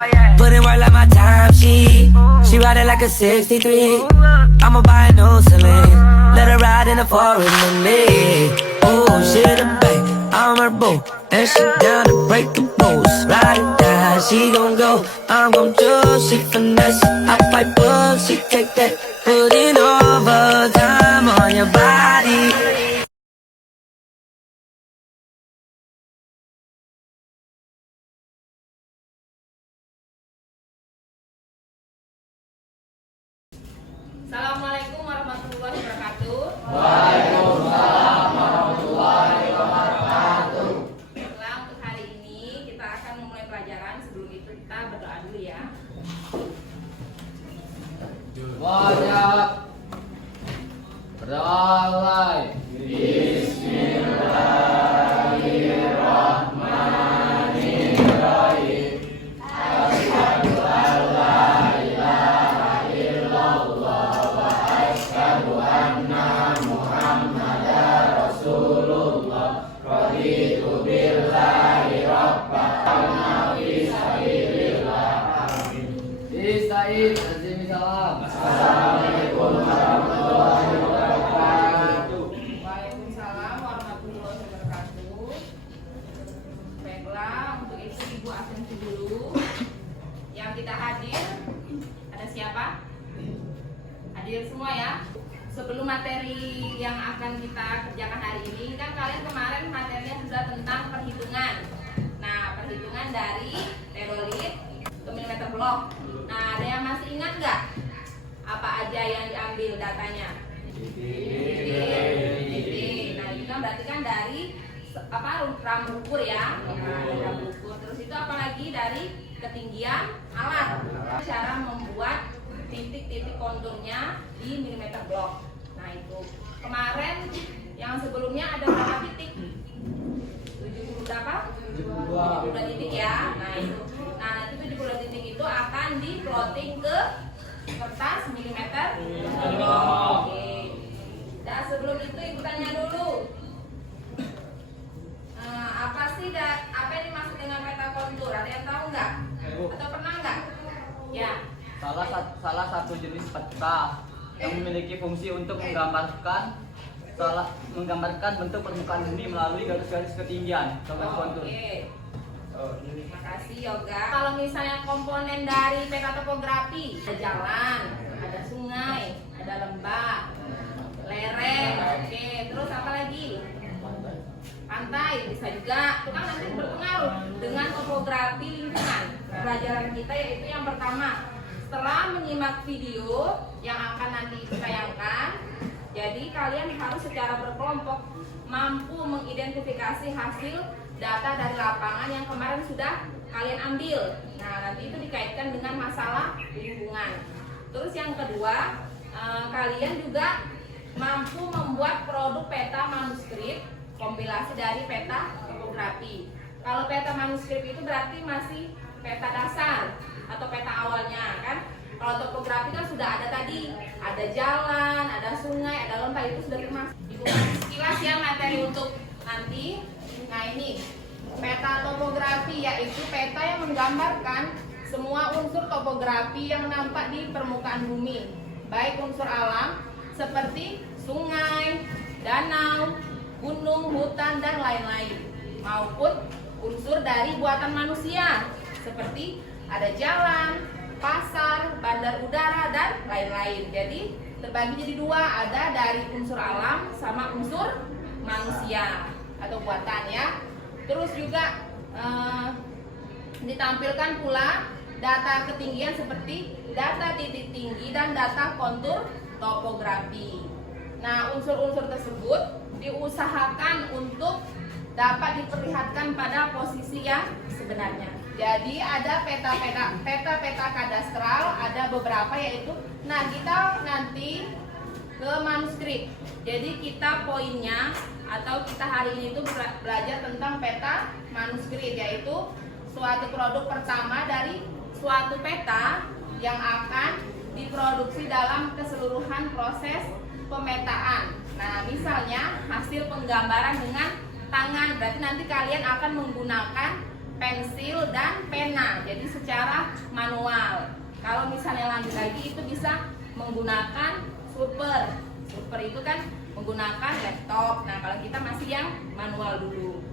Put it work like my time, she ride it like a 63. I'ma buy a new Celine, let her ride in the forest with me. Oh, she the babe, I'm her boo, and she down to break the rules. Ride or die, she gon' go, I'm gon' choose. She finesse, I fight book, she take that. Putting overtime on your body. Assalamualaikum warahmatullahi wabarakatuh. Waalaikumsalam warahmatullahi wabarakatuh. Baiklah, untuk hari ini kita akan memulai pelajaran. Sebelum itu kita berdoa dulu ya. Wajib berdoa mulai. Bismillahirrahmanirrahim. Asyhadu an la ilaha illallah wa asyhadu anna Muhammadar Rasulullah. Raditu billahi rabban fi sabilillah. Said Azimi salam. Assalamualaikum warahmatullahi wabarakatuh. Waalaikumsalam warahmatullahi wabarakatuh. Baiklah, untuk itu Ibu absensi dulu. Yang kita hadir, ada siapa? Hadir semua ya. Sebelum materi yang akan kita kerjakan hari ini, kan kalian kemarin materinya sudah tentang perhitungan. Nah, perhitungan dari teodolit ke milimeter blok. Nah, ada yang masih ingat nggak apa aja yang diambil datanya? Titik. Nah, itu kan berarti kan dari ram ukur ya. Nah, ram ukur. Terus itu apalagi dari ketinggian alat. Cara membuat titik-titik konturnya di milimeter blok. Nah, itu kemarin yang sebelumnya ada berapa titik? 70 berapa? 72 titik ya. Nah, itu. Nah, nanti 72 titik itu akan di plotting ke kertas milimeter. Oke. Dan sebelum itu Ibu tanya dulu. Apa yang dimaksud dengan peta kontur? Ada yang tahu nggak? Atau pernah nggak? Ya. Salah satu jenis peta yang memiliki fungsi untuk menggambarkan bentuk permukaan bumi melalui garis-garis ketinggian atau kontur. Oke. Terima kasih Yoga. Kalau misalnya komponen dari peta topografi, ada jalan, ada sungai, ada lembah, lereng, oke. Terus apa lagi? Pantai bisa juga. Itu kan nanti berpengaruh dengan topografi lingkungan. Pelajaran kita yaitu yang pertama. Setelah menyimak video yang akan nanti ditayangkan, jadi kalian harus secara berkelompok mampu mengidentifikasi hasil data dari lapangan yang kemarin sudah kalian ambil. Nah, nanti itu dikaitkan dengan masalah lingkungan. Terus yang kedua, kalian juga mampu membuat produk peta manuskrip kompilasi dari peta topografi. Kalau peta manuskrip itu berarti masih peta dasar atau peta awalnya kan. Kalau topografi kan sudah ada tadi, ada jalan, ada sungai, ada lembah, itu sudah termasuk. Ibu sekilas ya materi untuk nanti. Nah, ini peta topografi yaitu peta yang menggambarkan semua unsur topografi yang nampak di permukaan bumi, baik unsur alam seperti sungai, danau, gunung, hutan, dan lain-lain, maupun unsur dari buatan manusia seperti ada jalan, pasar, bandar udara, dan lain-lain. Jadi terbagi jadi dua, ada dari unsur alam sama unsur manusia atau buatan ya. Terus juga ditampilkan pula data ketinggian seperti data titik tinggi dan data kontur topografi. Nah, unsur-unsur tersebut diusahakan untuk dapat diperlihatkan pada posisi yang sebenarnya. Jadi ada peta kadastral, ada beberapa yaitu. Nah, kita nanti ke manuskrip. Jadi kita poinnya atau kita hari ini tuh belajar tentang peta manuskrip, yaitu suatu produk pertama dari suatu peta yang akan diproduksi dalam keseluruhan proses pemetaan. Nah, misalnya hasil penggambaran dengan tangan, berarti nanti kalian akan menggunakan pensil dan pena, jadi secara manual. Kalau misalnya lanjut lagi itu bisa menggunakan super itu kan menggunakan laptop. Nah kalau kita masih yang manual dulu.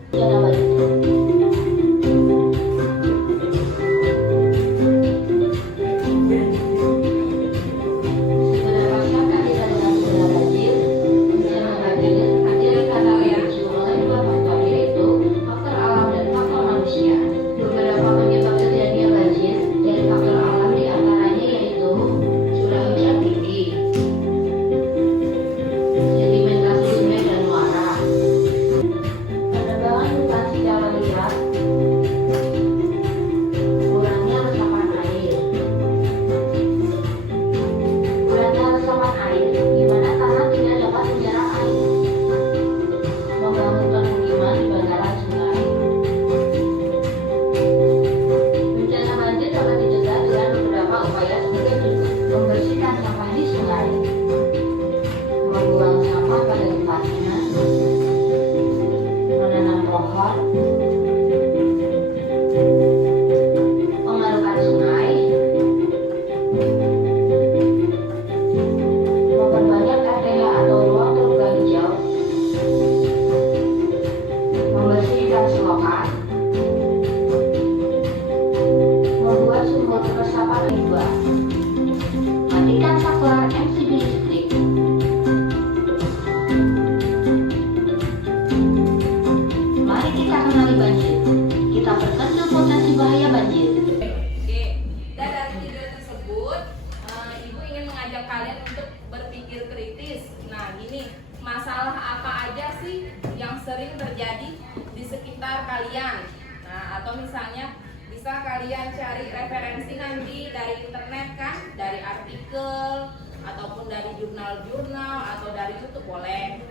Kalian untuk berpikir kritis. Nah, gini, masalah apa aja sih yang sering terjadi di sekitar kalian? Nah, atau misalnya bisa kalian cari referensi nanti dari internet kan, dari artikel ataupun dari jurnal-jurnal atau dari YouTube boleh.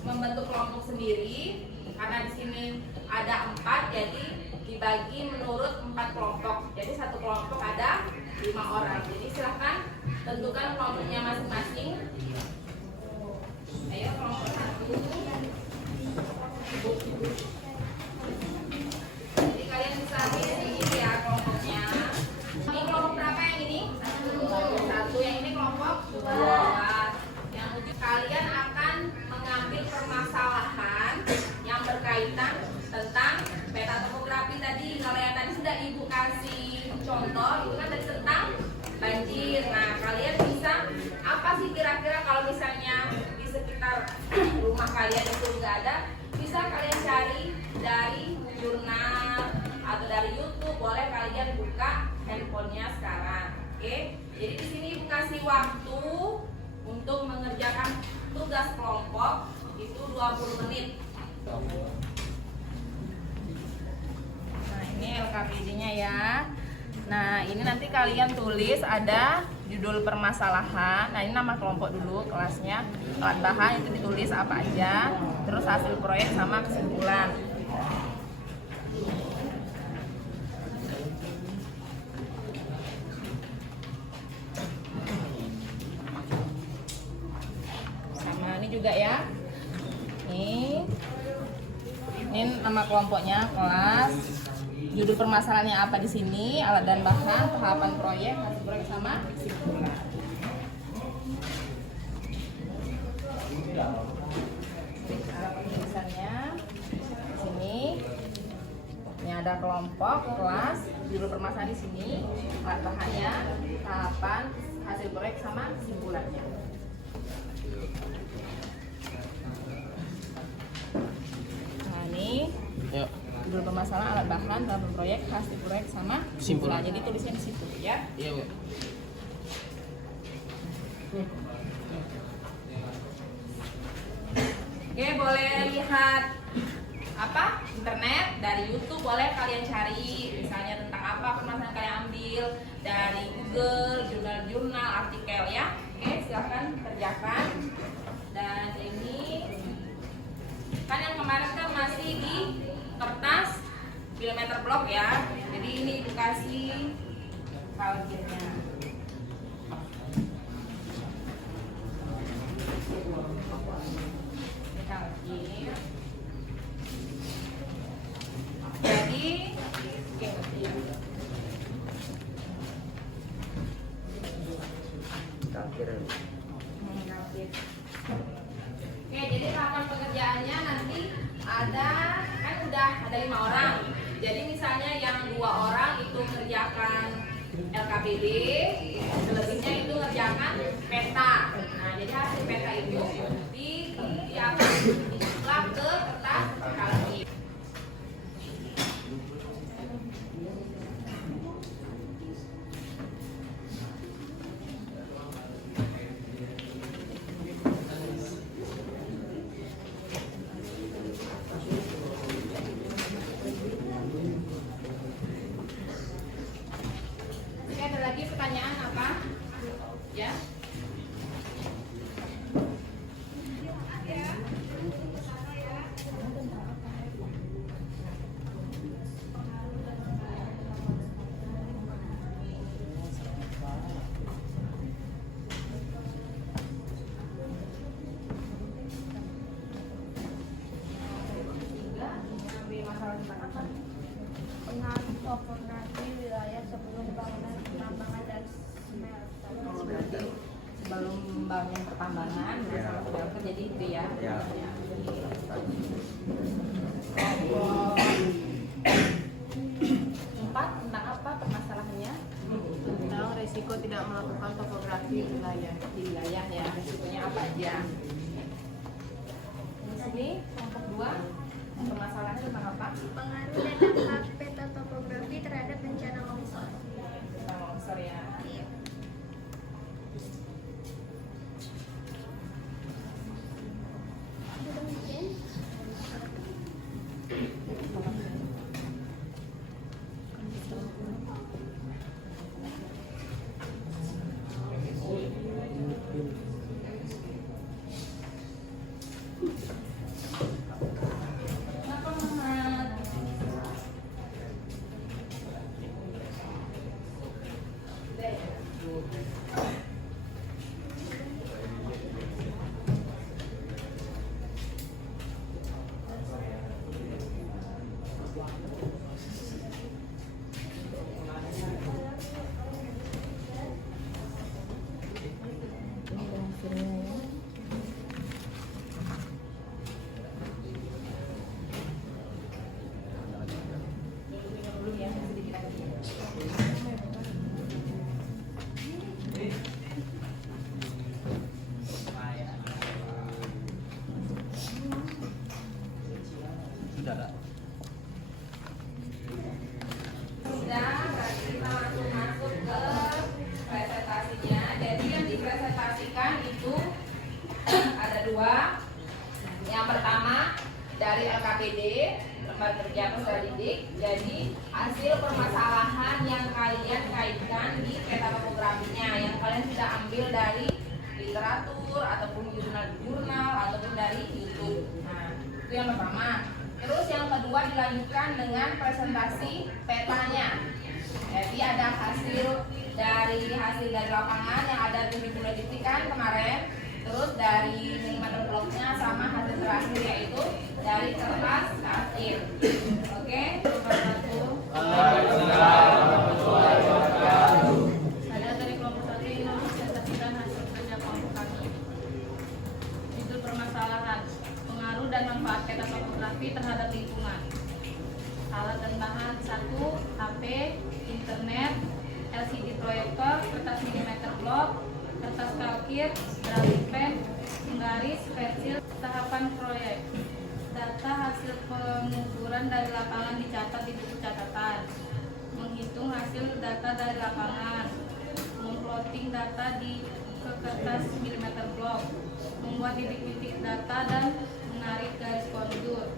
Membentuk kelompok sendiri karena di sini ada 4, jadi dibagi menurut 4 kelompok. Jadi satu kelompok ada 5 orang. Jadi silahkan tentukan kelompoknya masing-masing. Ayo kelompok 1. Jadi kalian bisa pilih ya kelompoknya. Ini kelompok berapa yang ini? 1. Yang ini kelompok 2. Yang kalian akan mengambil permasalahan yang berkaitan tentang peta topografi tadi. Kalau yang tadi sudah Ibu kasih contoh, itu kan tadi tentang banjir. Nah, kalian bisa apa sih kira-kira kalau misalnya di sekitar rumah kalian itu nggak ada, bisa kalian cari dari jurnal atau dari YouTube. Boleh kalian buka handphonenya sekarang. Oke? Jadi di sini Ibu kasih waktu untuk mengerjakan tugas kelompok itu 20 menit. Nah, ini LKPD-nya ya. Nah, ini nanti kalian tulis ada judul permasalahan. Nah, ini nama kelompok dulu, kelasnya. Alat bahan itu ditulis apa aja. Terus hasil proyek sama kesimpulan. Sama ini juga ya. Ini nama kelompoknya, kelas. Judul permasalahannya apa di sini, alat dan bahan, tahapan proyek, hasil proyek sama kesimpulan. Tulisannya di sini. Ini ada kelompok, kelas, judul permasalahan di sini, alat bahannya, tahapan, hasil proyek sama kesimpulannya. Nah, ini. Yuk. Judul permasalahan, alat bahan, tahapan proyek, hasil proyek sama kesimpulan. Jadi tulisnya di situ ya. Iya, Bu. Oke, boleh lihat apa? Internet, dari YouTube boleh kalian cari misalnya tentang apa permasalahan kalian ambil dari Google, jurnal-jurnal, artikel ya. Oke, silahkan kerjakan. Dan ini kan yang kemarin kan masih di kertas kilometer blok ya, jadi ini dikasih kalkirnya. Kalkir. Jadi ada kan udah ada 5 orang. Jadi misalnya yang 2 orang itu mengerjakan LKPD, selebihnya itu ngerjakan peta. Nah, jadi hasil peta itu akan dicetak ke kertas kalki. Ada lagi pertanyaan apa? Ya. Pengaruh topografi wilayah sebelum bangunan penambangan dan smelter. Oh, berarti sebelum bangun pertambangan, sama smelter, jadi itu ya. Ya. Empat, tentang apa permasalahannya? Tentang resiko tidak melakukan topografi wilayah. Di wilayah ya, resikonya apa aja? Di sini kelompok 2, permasalahannya tentang apa? Pengaruh dan dampak peta topografi terhadap bencana longsor. Tentang longsor ya. Kenapa Muhammad? Dulu ya, sedikit lagi. Sudah lah. Sudah, berarti kita langsung masuk ke presentasinya. Jadi yang dipresentasikan itu ada 2. Yang pertama dari LKPD, Lembaga Kerja Peserta Didik. Jadi hasil permasalahan yang kalian kaitkan di peta topografinya, yang kalian sudah ambil dari literatur ataupun jurnal ataupun dari YouTube. Nah, itu yang pertama. Terus yang kedua dilanjutkan dengan presentasi petanya. Jadi ada hasil dari lapangan yang ada 7 titik kan kemarin. Terus dari milimeter bloknya sama hasil terakhir yaitu dari kertas kalkir. Oke, Saya dari kelompok 1 ingin mempresentasikan hasil kerja kelompok kami. Judul permasalahan: pengaruh dan manfaat peta topografi terhadap lingkungan. Alat dan bahan: 1. HP, internet, LCD proyektor, kertas milimeter blok, kertas kalkir, grafik pen, penggaris, pensil. Tahapan proyek: data hasil pengukuran dari lapangan dicatat di buku catatan, menghitung hasil data dari lapangan, memplotting data ke kertas milimeter blok, membuat titik-titik data dan menarik garis kontur,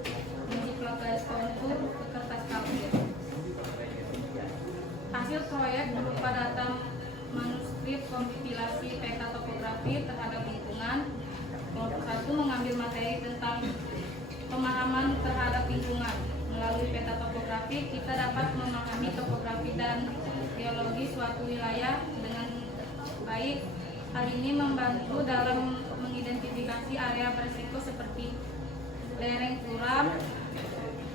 menjiplak garis kontur ke kertas kalkir. Hasil proyek berupa data manuskrip kompilasi peta topografi terhadap lingkungan. Kelompok 1 mengambil materi tentang pemahaman terhadap lingkungan. Melalui peta topografi, kita dapat memahami topografi dan geologi suatu wilayah dengan baik. Hal ini membantu dalam mengidentifikasi area berisiko seperti lereng curam,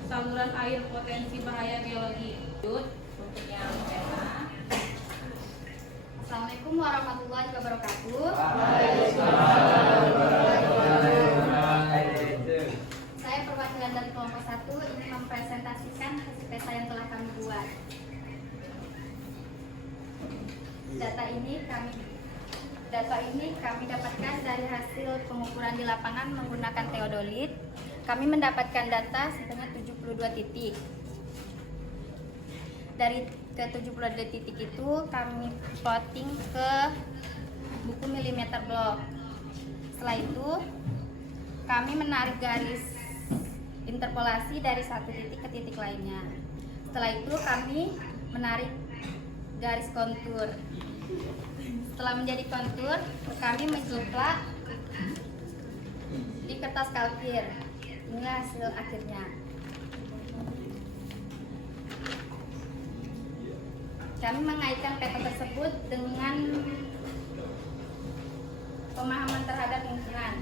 saluran air potensi bahaya geologi. Lanjut untuk yang peta. Assalamualaikum warahmatullahi wabarakatuh. Saya perwakilan dari kelompok Data ini kami dapatkan dari hasil pengukuran di lapangan menggunakan teodolit. Kami mendapatkan data sebanyak 72 titik. Dari ke 72 titik itu kami plotting ke buku milimeter blok. Setelah itu kami menarik garis interpolasi dari satu titik ke titik lainnya. Setelah itu kami menarik garis kontur. Setelah menjadi kontur, kami menjiplak di kertas kalkir. Inilah hasil akhirnya. Kami mengaitkan peta tersebut dengan pemahaman terhadap lingkungan.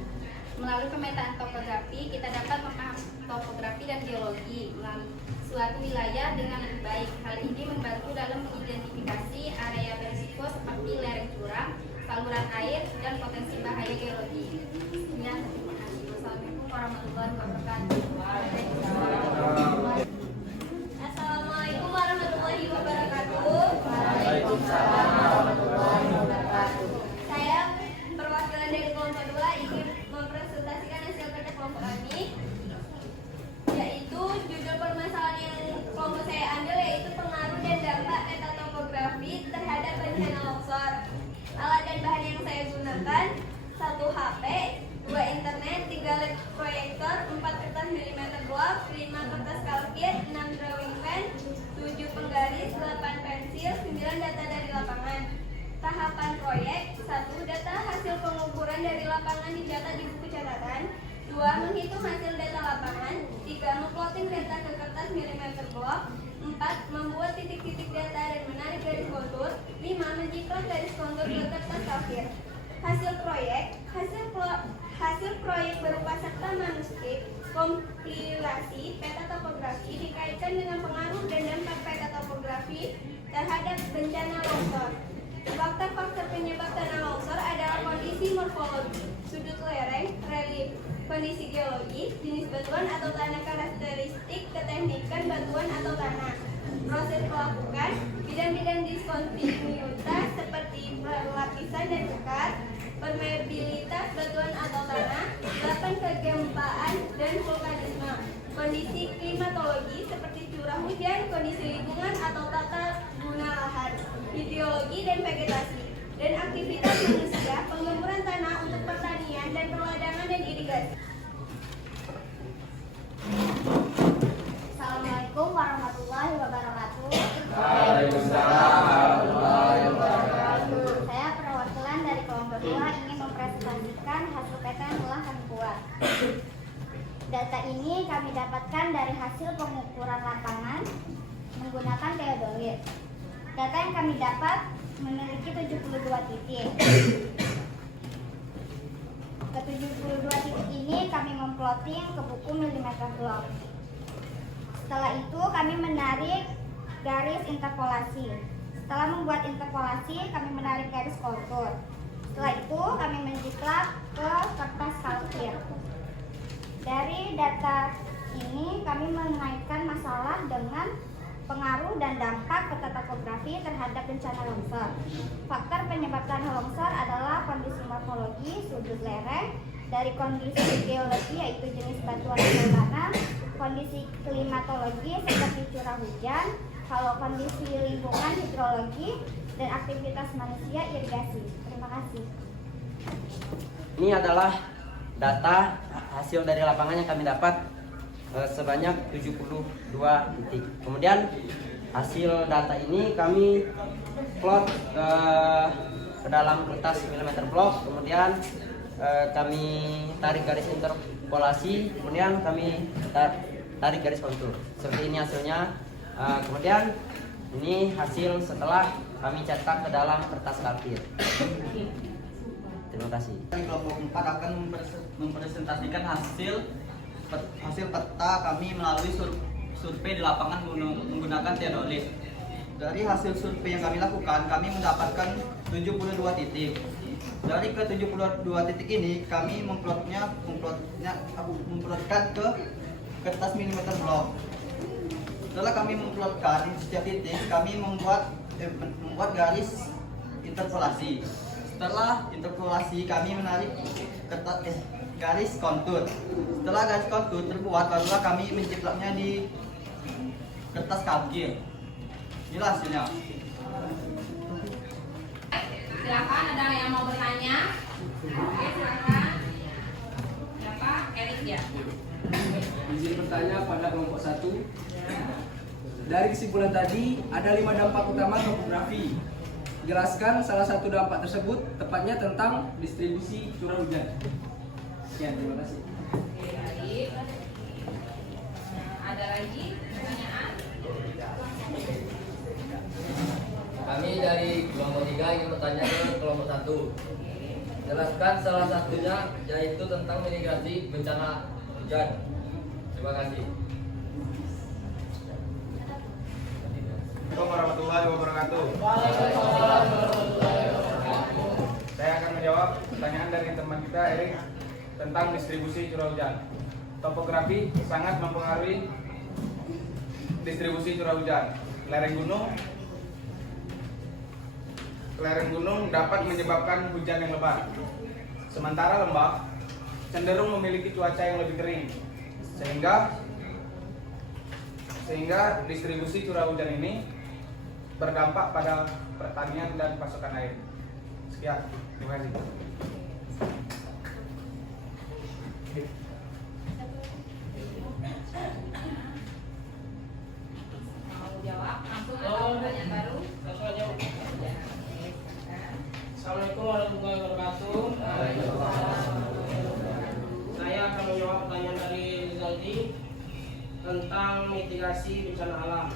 Melalui pemetaan topografi, kita dapat memahami topografi dan geologi melalui suatu wilayah dengan lebih baik. Hal ini membantu dalam mengidentifikasi area berisiko seperti lereng curam, saluran air, dan potensi bahaya geologi. Sekian, terima kasih. Wassalamualaikum warahmatullahi wabarakatuh. Assalamualaikum warahmatullahi wabarakatuh. Saya perwakilan dari kelompok 2 ingin mempresentasikan hasil kerja kelompok kami, yaitu judul permasalahan yang kelompok saya ambil yaitu pengaruh dan dampak peta topografi terhadap bencana longsor. Alat dan bahan yang saya gunakan: 1 HP, 2 internet, 3 LED proyektor, 4 kertas milimeter blok, 5 kertas kalkir, 6 drawing pen, 7 penggaris, 8 pensil, 9 data dari lapangan. Tahapan proyek: 1. Data hasil pengukuran dari lapangan dicatat di buku catatan. 2. Menghitung hasil data lapangan. 3. Memploting data ke kertas milimeter blok. 4. Membuat titik-titik data dan menarik garis kontur. 5. Menjiplak garis kontur ke kertas kalkir. Hasil proyek: hasil proyek berupa serta manuskrip kompilasi peta topografi dikaitkan dengan pengaruh dan dampak peta topografi terhadap bencana longsor. Faktor-faktor penyebab tanah longsor adalah kondisi morfologi, sudut lereng, relief, kondisi geologi, jenis batuan atau tanah, karakteristik keteknikan batuan atau tanah, proses pelapukan, bidang-bidang diskontinuitas seperti perlapisan dan cekar, permeabilitas batuan atau tanah, lapan kegempaan dan vulkanisme, kondisi klimatologi seperti curah hujan, kondisi lingkungan atau tata guna lahan, hidrologi dan vegetasi, dan aktivitas manusia, penggemburan tanah untuk pertanian dan perladangan dan irigasi. Assalamualaikum warahmatullahi wabarakatuh. Saya perwakilan dari kelompok 2 ingin mempresentasikan hasil peta yang telah kami buat. Data ini kami dapatkan dari hasil pengukuran lapangan menggunakan teodolit. Data yang kami dapat memiliki 72 titik. Ke 72 titik ini kami memploting ke buku milimeter blok. Setelah itu kami menarik garis interpolasi. Setelah membuat interpolasi, kami menarik garis kontur. Setelah itu kami menjiplak ke kertas kalkir. Dari data ini kami mengaitkan masalah dengan pengaruh dan dampak peta topografi terhadap bencana longsor. Faktor penyebab tanah longsor adalah kondisi morfologi, sudut lereng, dari kondisi geologi yaitu jenis batuan atau tanah, kondisi klimatologi seperti curah hujan, kalau kondisi lingkungan hidrologi, dan aktivitas manusia irigasi. Terima kasih. Ini adalah data hasil dari lapangan yang kami dapat sebanyak 72 titik. Kemudian hasil data ini kami plot ke dalam kertas milimeter blok, kemudian kami tarik garis interpolasi, kemudian kami tarik garis kontur. Seperti ini hasilnya. Kemudian ini hasil setelah kami cetak ke dalam kertas kalkir. Terima kasih. Kelompok 4 akan mempresentasikan hasil peta kami melalui survei di lapangan menggunakan teodolit. Dari hasil survei yang kami lakukan, kami mendapatkan 72 titik. Dari ke 72 titik ini, kami memplotkan ke kertas milimeter blok. Setelah kami memplotkan di setiap titik, kami membuat garis interpolasi. Setelah interpolasi kami menarik garis kontur. Setelah garis kontur terbuat, barulah kami menjiplaknya di kertas kalkil. Inilah hasilnya. Silakan, ada yang mau bertanya? Oke, silakan. Siapa? Erik ya. Izin bertanya pada kelompok 1. Dari kesimpulan tadi, ada 5 dampak utama topografi. Jelaskan salah satu dampak tersebut, tepatnya tentang distribusi curah hujan. Sekian, terima kasih. Oke, baik. Ada lagi pertanyaan? Kami dari kelompok 3 ingin bertanya ke kelompok 1. Jelaskan salah satunya, yaitu tentang mitigasi bencana hujan. Terima kasih. Assalamualaikum warahmatullahi wabarakatuh. Saya akan menjawab pertanyaan dari teman kita Erik tentang distribusi curah hujan. Topografi sangat mempengaruhi distribusi curah hujan. Lereng gunung dapat menyebabkan hujan yang lebat. Sementara lembah cenderung memiliki cuaca yang lebih kering. Sehingga distribusi curah hujan ini berdampak pada pertanian dan pasokan air. Sekian, terima kasih. Mau jawab? Langsung atau pertanyaan baru? Assalamualaikum warahmatullahi wabarakatuh. Saya akan menjawab pertanyaan dari Rizaldi tentang mitigasi bencana alam.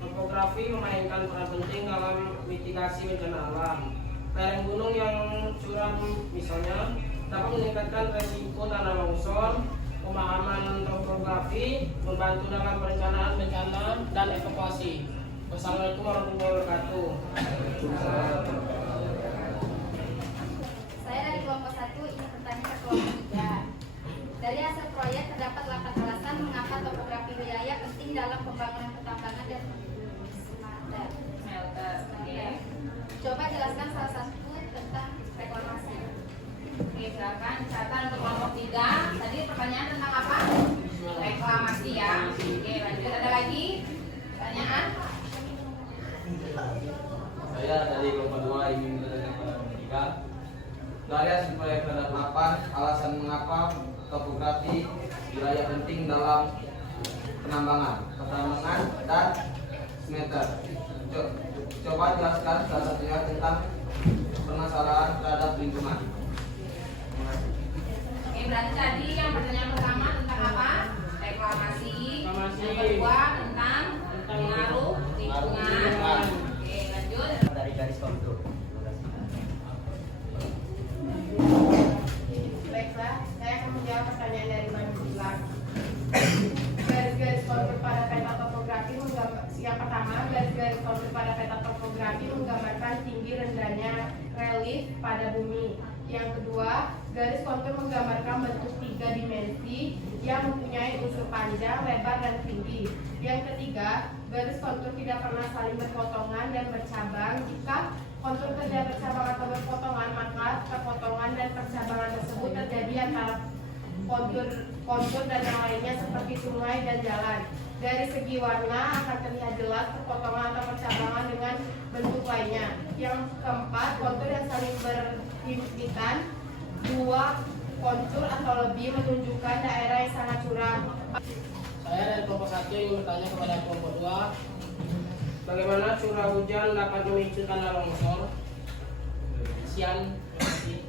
Topografi memainkan peran penting dalam mitigasi bencana alam. Lereng gunung yang curam misalnya dapat meningkatkan resiko tanah longsor. Pemahaman topografi membantu dalam perencanaan bencana dan evakuasi. Wassalamualaikum warahmatullahi wabarakatuh. Saya dari kelompok 1 ingin bertanya ke kelompok 3. Dari hasil proyek terdapat 8 alasan mengapa topografi wilayah penting dalam pembangunan pertambangan dan Smelter. Oke. Coba jelaskan salah satu tentang reklamasi. Oke, silakan. Catatan untuk kelompok 3. Tadi pertanyaan tentang apa? Reklamasi ya. Oke, lanjut. Ada lagi pertanyaan? Saya dari kelompok 2 ingin bertanya kepada kelompok 3. Dari hasil proyek terdapat 8 alasan mengapa topografi wilayah penting dalam penambangan dan smelter. Coba jelaskan salah satunya tentang permasalahan terhadap lingkungan. Oke, berarti tadi yang pertanyaan pertama tentang apa? Reklamasi. Reklamasi. Yang kedua tentang pengaruh lingkungan. Oke, lanjut. Dari garis kontur. Baiklah, saya akan menjawab pertanyaan dari Mbak Gilang. Garis-garis kontur pada peta topografi yang pertama, garis-garis kontur pada peta topografi menggambarkan tinggi rendahnya relief pada bumi. Yang kedua, garis kontur menggambarkan bentuk 3 dimensi yang mempunyai unsur panjang, lebar, dan tinggi. Yang ketiga, garis kontur tidak pernah saling berpotongan dan bercabang. Jika kontur tidak bercabang atau berpotongan, maka perpotongan dan percabangan tersebut terjadi antara kontur dan yang lainnya seperti sungai dan jalan. Dari segi warna akan terlihat jelas perpotongan atau percabangan dengan bentuk lainnya. Yang keempat, kontur yang saling berhimpitan, 2 kontur atau lebih menunjukkan daerah yang sangat curam. Saya dari kelompok 1 ingin bertanya kepada kelompok 2. Bagaimana curah hujan dapat memicu tanah longsor? Sekian, terima kasih.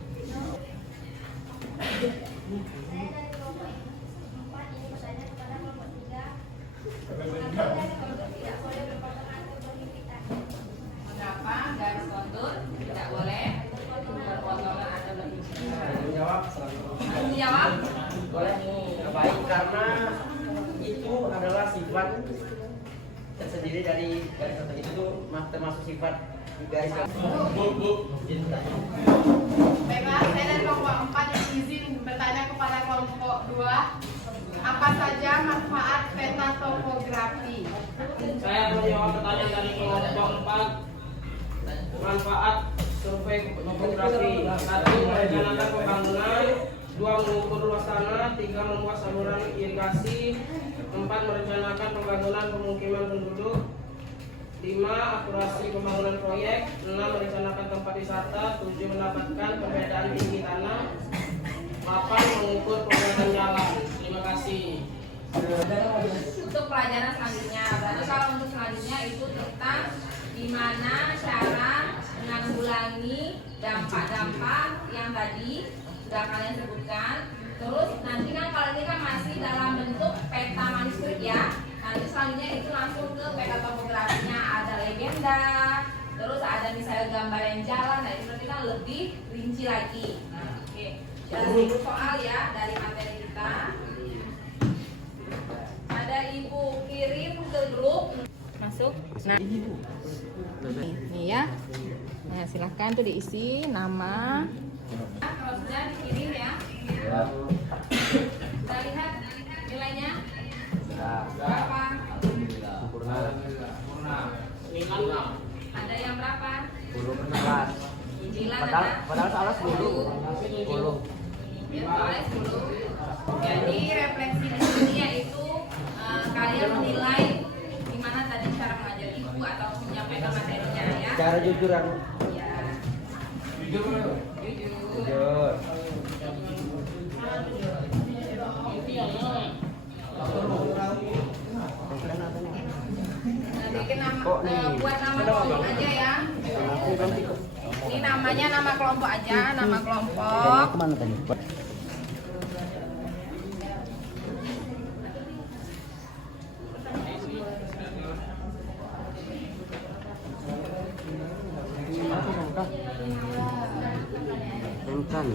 Saya dari kelompok 4 ingin bertanya kepada kelompok 3. Mengapa garis kontur tidak boleh berpotongan atau berhimpitan? Mengapa garis kontur tidak boleh berpotongan atau berhimpitan? Menjawab. Menjawab? Boleh. Baik, karena itu adalah sifat tersendiri dari garis kontur itu termasuk sifat garis kontur. Baiklah, saya dari kelompok 4 yang izin bertanya kepada kelompok 2. Apa saja manfaat peta topografi? Saya menjawab pertanyaan dari kelompok 4. Manfaat survei topografi. 1. Merencanakan pembangunan. 2. Mengukur luas tanah. 3. Membuat saluran irigasi. 4. Merencanakan pembangunan pemukiman penduduk. 5. Akurasi pembangunan proyek. 6. Merencanakan tempat wisata. 7. Mendapatkan perbedaan tinggi tanah. 8. Mengukur perbedaan jalan. Terima kasih. Untuk pelajaran selanjutnya, berarti kalau untuk selanjutnya itu tentang gimana cara menanggulangi dampak-dampak yang tadi sudah kalian sebutkan. Terus nanti kan kalau ini kan masih dalam bentuk peta manuskrip ya. Nanti selanjutnya itu langsung ke peta topografinya, ada legenda, terus ada misalnya gambaran jalan. Nah itu berarti kan lebih rinci lagi. Nah, oke. Dan itu soal ya dari materi kita. Ada ibu kirim ke grup. Masuk. Nah, ini ya. Nah, silahkan tuh diisi nama. Kalau sudah dikirim ya. Kita lihat nilainya. Berapa? Ada yang berapa? 9. Padahal salah 10. Ya, soalnya 10. Jadi refleksi di sini yaitu kalian menilai gimana tadi cara mengajar ibu atau menyampaikan materinya ya. Cara jujuran. Ya. Jujur. Bikin buat nama kelompok aja ya. Ini namanya nama kelompok aja, nama kelompok. Kemana tadi? Kan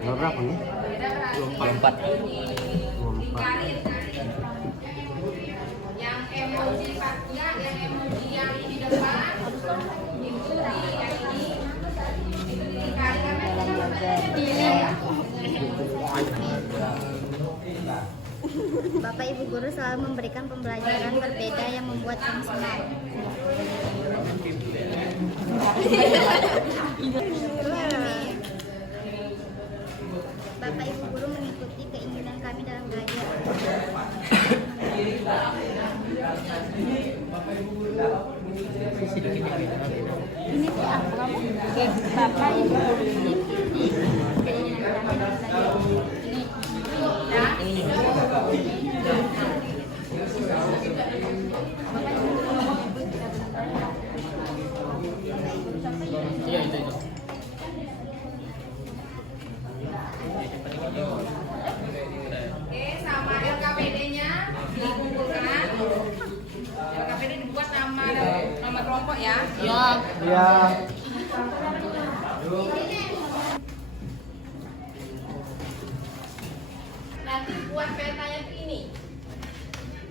berapa nih? 24. Yang emoji pasnya, yang emoji yang di depan itu di yang ini itu dikali karena kita bacanya ya. Bapak Ibu guru selalu memberikan pembelajaran berbeda yang membuat kami senang. Bapak Ibu guru mengikuti keinginan kami dalam belajar. Ini tuh apa kamu? Bapak Ibu guru mengikuti keinginan kami dalam belajar. Ini. Iya itu. Oke, sama LKPD-nya dikumpulkan. LKPD dibuat nama kelompok ya. Iya. Iya. Nanti buat petanya tuh ini.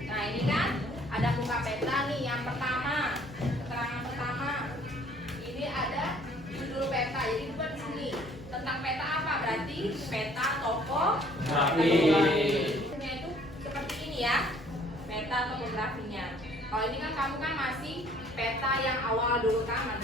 Nah ini kan ada buka peta nih. Yang pertama, keterangan pertama. Ini ada judul peta. Jadi buat di sini tentang peta apa? Berarti peta topografi. Itu seperti ini ya, peta topografinya. Kalau ini kan kamu kan masih peta yang awal dulu kan,